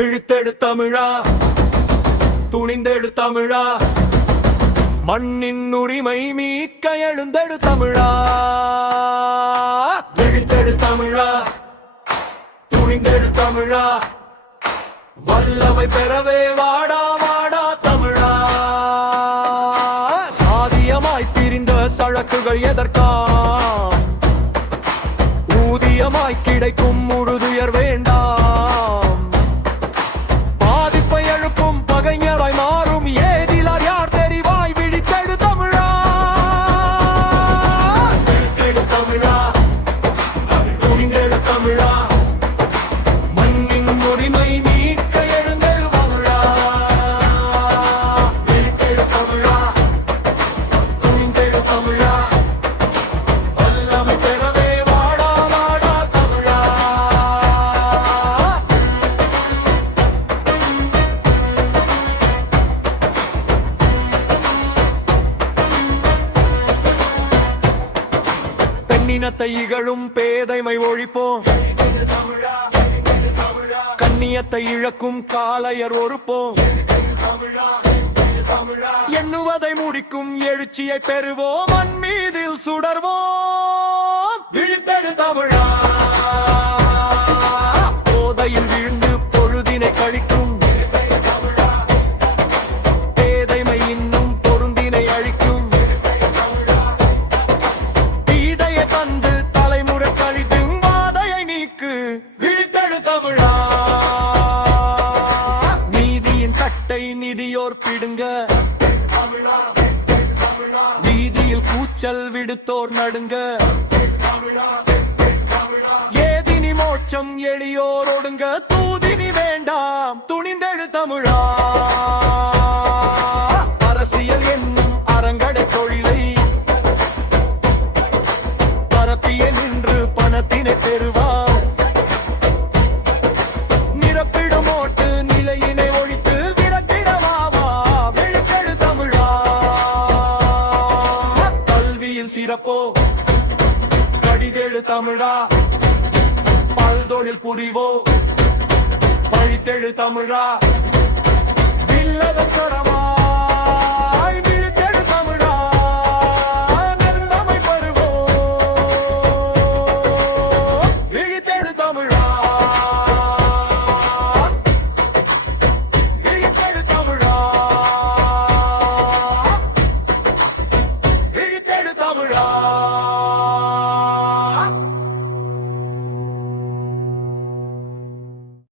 விழித்தெடு தமிழா துணிந்தெடு தமிழா மண்ணின் உரிமை மீட்க எழுந்தெடு தமிழா. விழித்தெடு தமிழா துணிந்தெடு தமிழா வல்லமை பெறவே வாடா வாடா தமிழா. சாதியமாய் பிரிந்த சழக்குகள் எதற்கா? ஊதியமாய் கிடைக்கும் உறுதுயர் பெண்ணினத்தை இகழும் பேதைமை ஒழிப்போம். கண்ணியத்தை இழக்கும் காளையர் ஒருப்போம் எண்ணுவதை முடிக்கும் எழுச்சியை பெறுவோம். மண் மீதில் சுடர்வோம். விழித்தெடு தமிழா. தட்டை நிதியோர் பிடுங்க. வீதியில் கூச்சல் விடுத்தோர் நடுங்க. ஏதினி மோட்சம் எளியோர் ஒடுங்க. தூதினி வேண்டாம் துணிந்தெழு தமிழா. கடிதெழு தமிழா. பல்தொழில் புரிவோ. பழித்தெழு தமிழா. வில்லதம் சரமோ